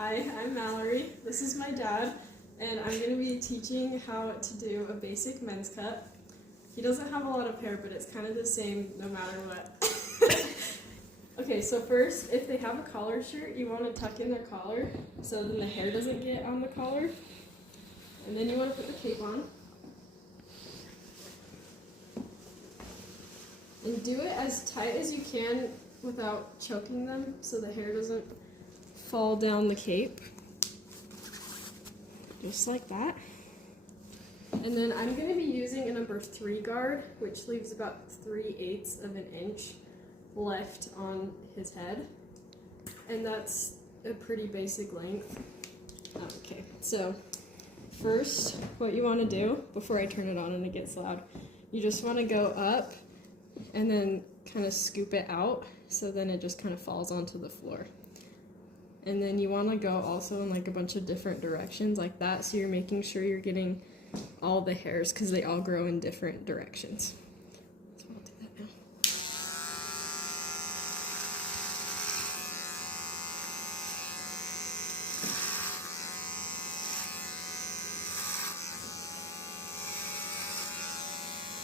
Hi, I'm Mallory. This is my dad, and I'm going to be teaching how to do a basic men's cut. He doesn't have a lot of hair, but it's kind of the same no matter what. Okay, so first, if they have a collar shirt, you want to tuck in their collar so then the hair doesn't get on the collar. And then you want to put the cape on. And do it as tight as you can without choking them so the hair doesn't fall down the cape. Just like that. And then I'm going to be using a number 3 guard, which leaves about 3/8 of an inch left on his head. And that's a pretty basic length. Okay, so first what you want to do, before I turn it on and it gets loud, you just want to go up and then kind of scoop it out so then it just kind of falls onto the floor. And then you want to go also in like a bunch of different directions like that, so you're making sure you're getting all the hairs because they all grow in different directions. So I'll do that now.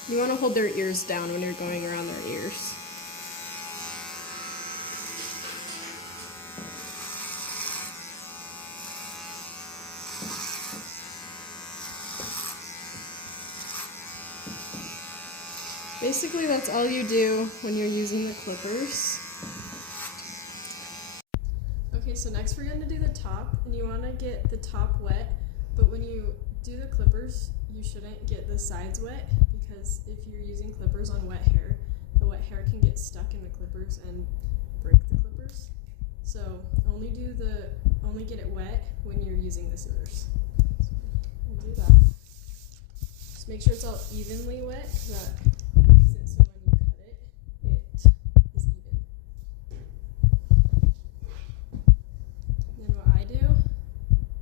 You want to hold their ears down when you're going around their ears. Basically, that's all you do when you're using the clippers. Okay, so next we're going to do the top, and you want to get the top wet, but when you do the clippers, you shouldn't get the sides wet, because if you're using clippers on wet hair, the wet hair can get stuck in the clippers and break the clippers. So only get it wet when you're using the scissors. So we'll do that. Just make sure it's all evenly wet, because that makes it so when you cut it, it is even. Then what I do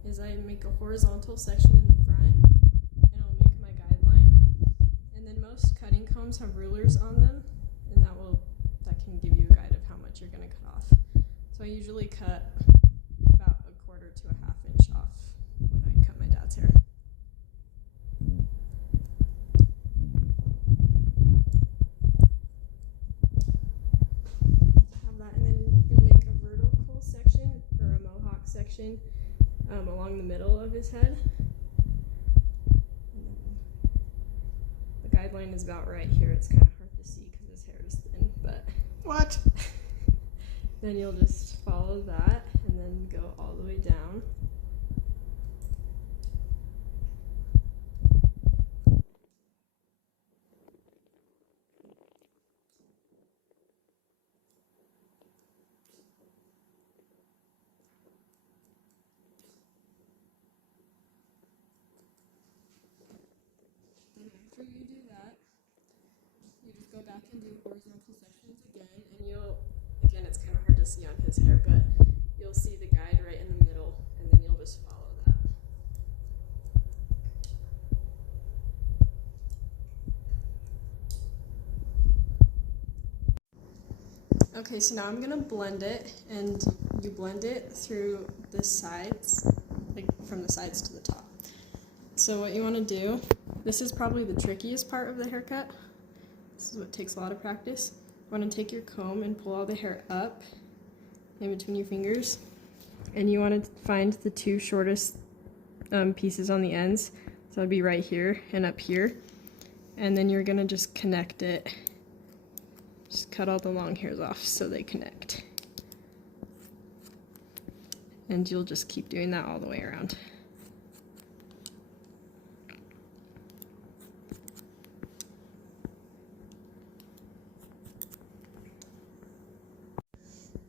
is I make a horizontal section in the front, and I'll make my guideline. And then most cutting combs have rulers on them, and that can give you a guide of how much you're going to cut off. So I usually cut about 1/4 to 1/2 inch off when I cut my dad's hair. Have that, and then you'll make a vertical section or a mohawk section along the middle of his head. And then the guideline is about right here. It's kind of hard to see because his hair is thin, but What? then you'll just follow that and then go all the way down. And after you do that, you just go back and do horizontal sections again, and again, it's kind of hard to see on his hair, but you'll see the guide right in the middle, and then you'll just follow that. Okay, so now I'm going to blend it, and you blend it through the sides, like from the sides to the top. So what you want to do, this is probably the trickiest part of the haircut. This is what takes a lot of practice. You want to take your comb and pull all the hair up in between your fingers, and you want to find the 2 shortest pieces on the ends. So that'd be right here and up here, and then you're going to just connect it. Just cut all the long hairs off so they connect. And you'll just keep doing that all the way around.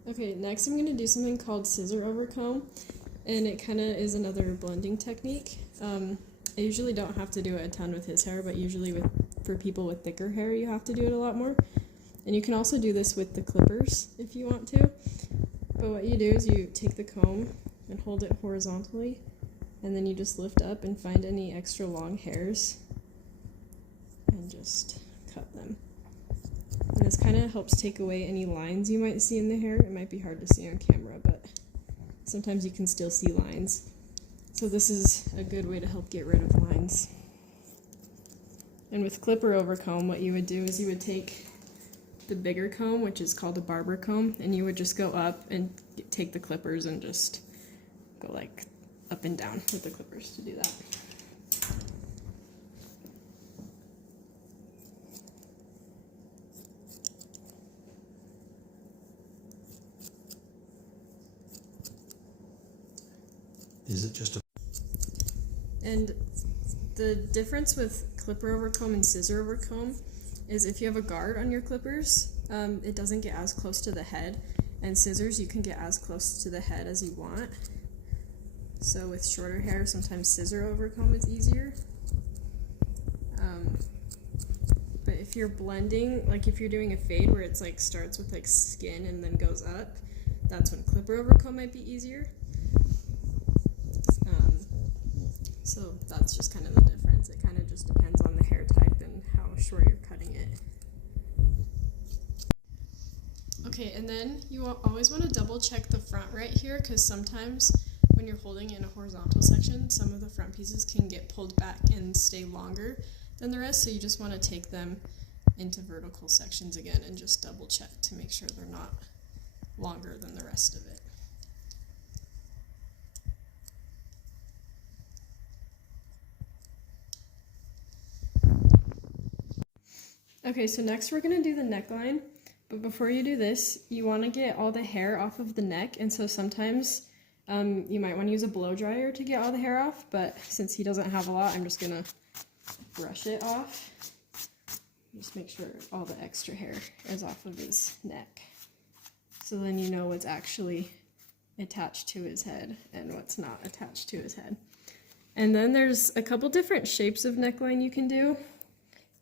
Okay, next I'm going to do something called scissor over comb, and it kind of is another blending technique. I usually don't have to do it a ton with his hair, but usually for people with thicker hair you have to do it a lot more. And you can also do this with the clippers if you want to. But what you do is you take the comb and hold it horizontally, and then you just lift up and find any extra long hairs and just cut them. And this kind of helps take away any lines you might see in the hair. It might be hard to see on camera, but sometimes you can still see lines. So this is a good way to help get rid of lines. And with clipper over comb, what you would do is you would take the bigger comb, which is called a barber comb, and you would just go up and take the clippers and just go like up and down with the clippers to do that. Is it just a... And the difference with clipper over comb and scissor over comb is if you have a guard on your clippers, it doesn't get as close to the head, and scissors you can get as close to the head as you want. So with shorter hair, sometimes scissor over comb is easier. But if you're blending, like if you're doing a fade where it's like starts with like skin and then goes up, that's when clipper over comb might be easier. So that's just kind of the difference. It kind of just depends on the hair type and how short you're cutting it. Okay, and then you always want to double check the front right here, because sometimes when you're holding in a horizontal section, some of the front pieces can get pulled back and stay longer than the rest, so you just want to take them into vertical sections again and just double check to make sure they're not longer than the rest of it. Okay, so next we're going to do the neckline, but before you do this, you want to get all the hair off of the neck, and so sometimes you might want to use a blow dryer to get all the hair off, but since he doesn't have a lot, I'm just going to brush it off. Just make sure all the extra hair is off of his neck, so then you know what's actually attached to his head and what's not attached to his head. And then there's a couple different shapes of neckline you can do.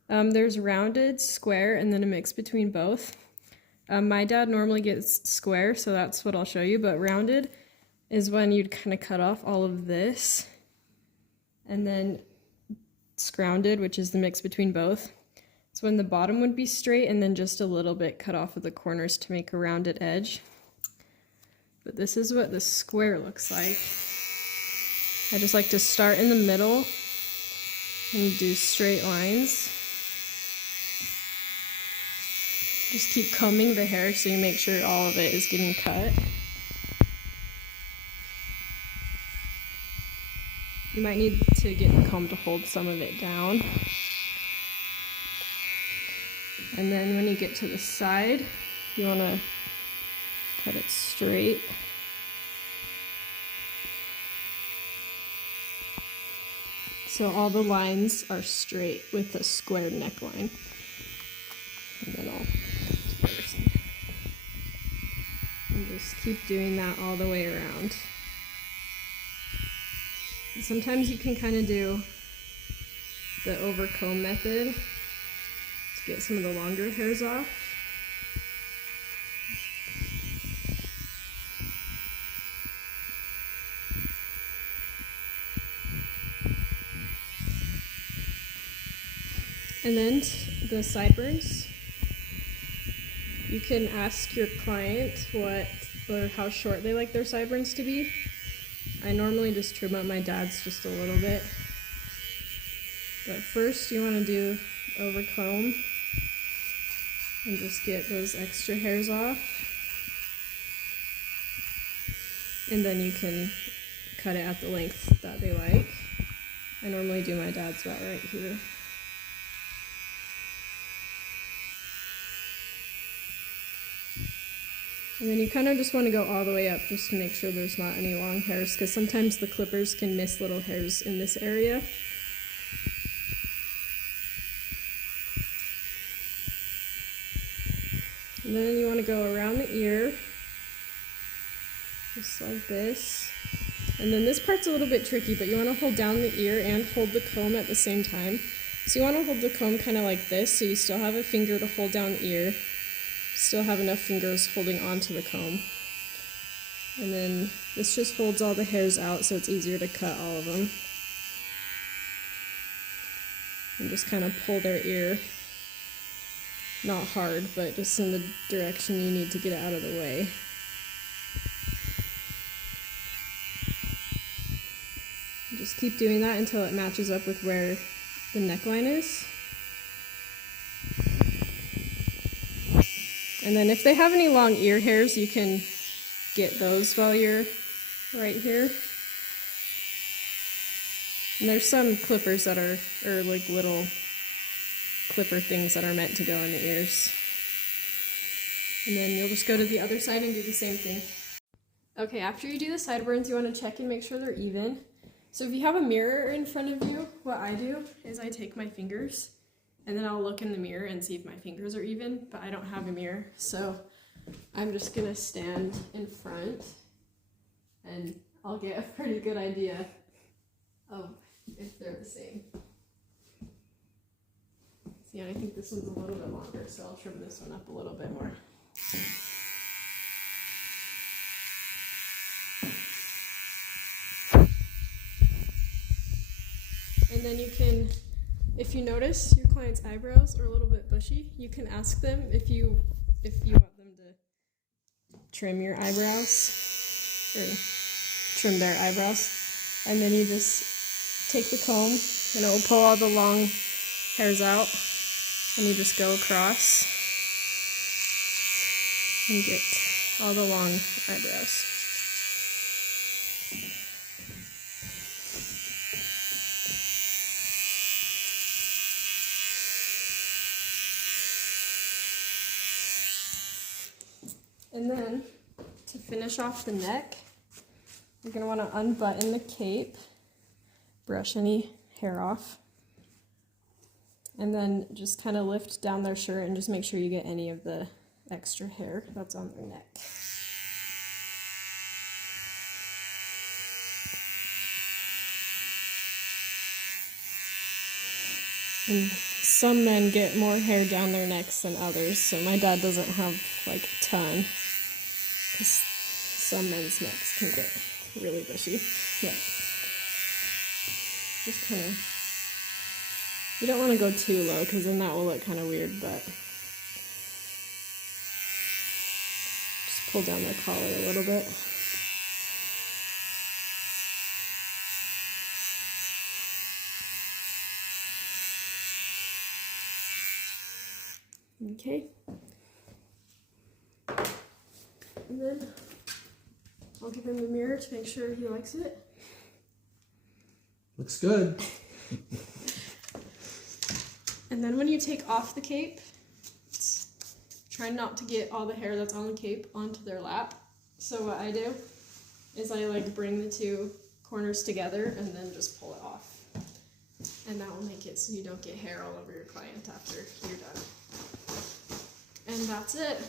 There's rounded, square, and then a mix between both. My dad normally gets square, so that's what I'll show you, but rounded is when you'd kind of cut off all of this, and then scrounded, which is the mix between both. So when the bottom would be straight and then just a little bit cut off of the corners to make a rounded edge. But this is what the square looks like. I just like to start in the middle and do straight lines. Just keep combing the hair so you make sure all of it is getting cut. You might need to get the comb to hold some of it down. And then when you get to the side, you want to cut it straight. So all the lines are straight with a square neckline. And then I'll first. And just keep doing that all the way around. And sometimes you can kind of do the over comb method to get some of the longer hairs off. And then the sideburns, you can ask your client what or how short they like their sideburns to be. I normally just trim up my dad's just a little bit. But first you want to do over comb and just get those extra hairs off. And then you can cut it at the length that they like. I normally do my dad's about right here. And then you kind of just want to go all the way up just to make sure there's not any long hairs, because sometimes the clippers can miss little hairs in this area. And then you want to go around the ear, just like this. And then this part's a little bit tricky, but you want to hold down the ear and hold the comb at the same time. So you want to hold the comb kind of like this, so you still have a finger to hold down the ear. Still have enough fingers holding onto the comb. And then this just holds all the hairs out so it's easier to cut all of them. And just kind of pull their ear. Not hard, but just in the direction you need to get it out of the way. just keep doing that until it matches up with where the neckline is. And then if they have any long ear hairs, you can get those while you're right here. And there's some clippers that are, or like little clipper things that are meant to go in the ears. And then you'll just go to the other side and do the same thing. Okay, after you do the sideburns, you want to check and make sure they're even. So if you have a mirror in front of you, what I do is I take my fingers and then I'll look in the mirror and see if my fingers are even, but I don't have a mirror, so I'm just gonna stand in front and I'll get a pretty good idea of if they're the same. See, and I think this one's a little bit longer, so I'll trim this one up a little bit more. And then you can, if you notice your client's eyebrows are a little bit bushy, you can ask them if you want them to trim your eyebrows, or trim their eyebrows. And then you just take the comb and it will pull all the long hairs out, and you just go across and get all the long eyebrows. And then, to finish off the neck, you're going to want to unbutton the cape, brush any hair off, and then just kind of lift down their shirt and just make sure you get any of the extra hair that's on their neck. And some men get more hair down their necks than others, so my dad doesn't have like a ton, because some men's necks can get really bushy. But just kind of, you don't want to go too low because then that will look kind of weird, but just pull down the collar a little bit. Okay. And then I'll give him the mirror to make sure he likes it. Looks good. And then when you take off the cape, try not to get all the hair that's on the cape onto their lap. So what I do is I like bring the two corners together and then just pull it off. And that will make it so you don't get hair all over your client after you're done. And that's it.